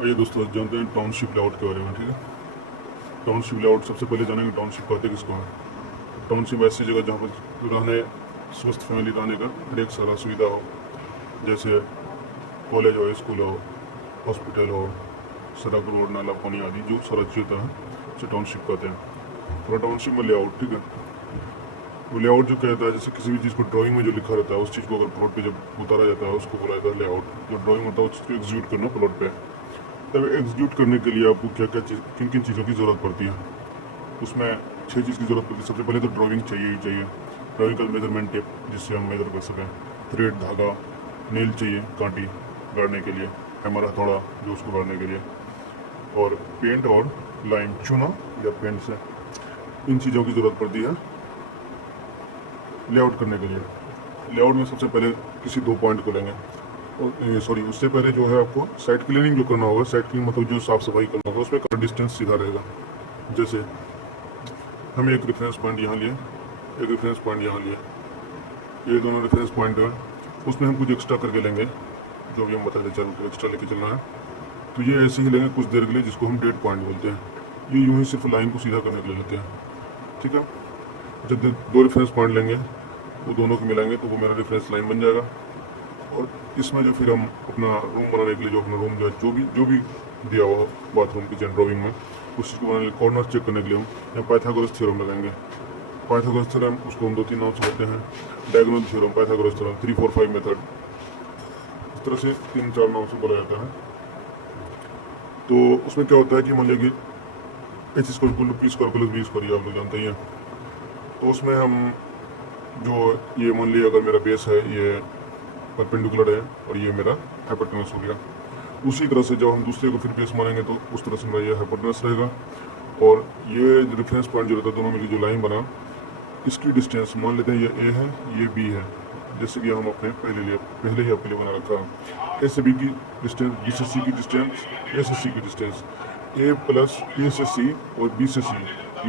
आइए दोस्तों जानते हैं टाउनशिप लेआउट के बारे में। ठीक है, टाउनशिप लेआउट सबसे पहले जानेंगे टाउनशिप कहते किसको है। टाउनशिप ऐसी जगह जहाँ पर रहने स्वस्थ फैमिली रहने का ढेर सारा सुविधा हो, जैसे कॉलेज हो, स्कूल हो, हॉस्पिटल हो, सड़क, रोड, नाला, पानी आदि जो सारा चीज़ होता है उसे टाउनशिप कहते हैं। थोड़ा टाउनशिप में लेआउट, ठीक है, वो लेआउट जो कहता है जैसे किसी भी चीज़ को ड्राइंग में जो लिखा रहता है उस चीज़ को अगर प्लॉट पे जब उतारा जाता है उसको बोला जाता है लेआउट। जो ड्राइंग होता है उस चीज़ को एग्जीक्यूट करना प्लॉट पे। तब एग्जीक्यूट करने के लिए आपको क्या क्या चीज़, किन किन चीज़ों की ज़रूरत पड़ती है, उसमें 6 चीज़ की ज़रूरत पड़ती है। सबसे पहले तो ड्राइंग चाहिए ही चाहिए। ड्राइंग का मेजरमेंट टेप जिससे हम मेजर कर सकें, थ्रेड, धागा, नेल चाहिए, कांटी गाड़ने के लिए, हैमर, हथौड़ा जो उसको गाड़ने के लिए, और पेंट और लाइन, चुना या पेंट से इन चीज़ों की ज़रूरत पड़ती है लेआउट करने के लिए। लेआउट में सबसे पहले किसी 2 पॉइंट को लेंगे, सॉरी उससे पहले जो है आपको साइड क्लीनिंग जो करना होगा, साइड क्लीनिंग मतलब जो साफ सफाई करना होगा, उसमें कलर डिस्टेंस सीधा रहेगा। जैसे हम एक रेफरेंस पॉइंट यहाँ लिए, एक रेफरेंस पॉइंट यहाँ लिए, ये दोनों रेफरेंस पॉइंट है, उसमें हम कुछ एक्स्ट्रा करके लेंगे जो भी हम बता दें, चल एक्स्ट्रा लेके चलना है। तो ये ऐसे ही लेंगे कुछ देर के लिए, जिसको हम डेड पॉइंट बोलते हैं। ये यूँ ही सिर्फ लाइन को सीधा करने के लिए लेते हैं। ठीक है, जब 2 रेफरेंस पॉइंट लेंगे वो दोनों को मिलाएंगे तो वो मेरा रेफरेंस लाइन बन जाएगा। और इसमें जो फिर हम अपना रूम बनाने के लिए जो अपना रूम जो भी दिया हुआ बाथरूम किचन ड्राइंग में, उस चीज़ को बनाने के लिए कॉर्नर चेक करने के लिए हम यहाँ पाइथागोरस थ्योरम लगाएंगे। पाइथागोरस थ्योरम उसको हम 2-3 नाम से कहते हैं, diagonal theorem, Pythagoras theorem, 3, 4, 5 method, इस तरह से 3-4 नाम से बोला जाता है। तो उसमें क्या होता है कि मान लीजिए कि H square equal to P square plus B square, आप लोग जानते ही हैं। तो उसमें हम जो ये मान लीजिए अगर मेरा बेस है ये परपेंडिकुलर है और ये मेरा हाइपोटेनस हो गया, उसी तरह से जब हम दूसरे को फिर बेस मानेंगे तो उस तरह से मेरा ये हाइपोटेनस रहेगा। और ये रेफरेंस पॉइंट जो रहता है दोनों में जो लाइन बना, इसकी डिस्टेंस मान लेते हैं ये ए है, ये बी है, जैसे कि हम अपने पहले ही आपके लिए बना रखा है। ए से बी की डिस्टेंस, बी से सी की डिस्टेंस, ए से सी की डिस्टेंस, ए प्लस ए से सी और बी से सी,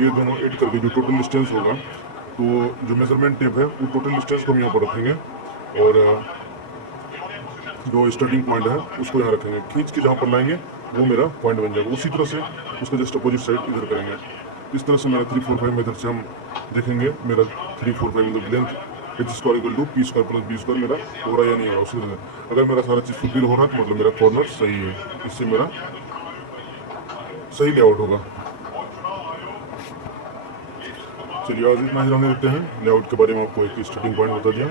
ये दोनों ऐड करके जो टोटल डिस्टेंस होगा, तो जो मेजरमेंट टेप है वो टोटल डिस्टेंस को हम यहाँ पर रखेंगे और जो स्टार्टिंग पॉइंट है उसको यहाँ रखेंगे। खींच के जहाँ पर लाएंगे वो मेरा पॉइंट बन जाएगा। उसी तरह से उसका जस्ट अपोजिट साइड इधर करेंगे। इस तरह से मेरा 3, 4, 5 मेथड से हम देखेंगे मेरा 3, 4, 5 मतलब length H square equal to P square plus B square मेरा हो रहा है या नहीं हो रहा। उसी तरह से अगर मेरा सारा चीज़ फुलफिल हो रहा है तो मतलब मेरा कॉर्नर सही है, इससे मेरा सही लेआउट होगा। चलिए आज इतना ही रहने देते हैं। लेआउट के बारे में आपको एक स्टार्टिंग पॉइंट बता दिया,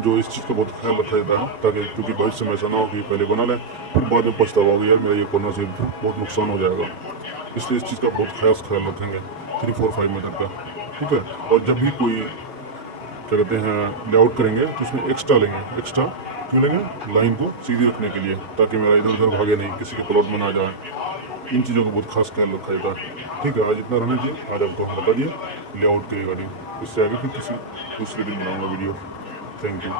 जो इस चीज़ का बहुत ख्याल रखा जाता है, ताकि क्योंकि भविष्य में ऐसा ना हो कि पहले बना लें फिर बाद में पछतावा होगा यार मेरा ये कॉर्नर से बहुत नुकसान हो जाएगा। इसलिए इस चीज़ का बहुत ख्याल रखेंगे 3, 4, 5 मेथड का। ठीक है, और जब भी कोई क्या कहते हैं लेआउट करेंगे तो उसमें एक्स्ट्रा लेंगे। एक्स्ट्रा क्यों लेंगे? लाइन को सीधी रखने के लिए, ताकि मेरा इधर उधर भागे नहीं, किसी के प्लॉट में ना जाए। इन चीज़ों का बहुत खास ख्याल रखा जाता है। ठीक है, आज इतना रहने दिए। आज आपको हम बता दिए लेआउट के रिगार्डिंग। इससे आगे फिर किसी दूसरे दिन बनाऊंगा वीडियो। Thank you.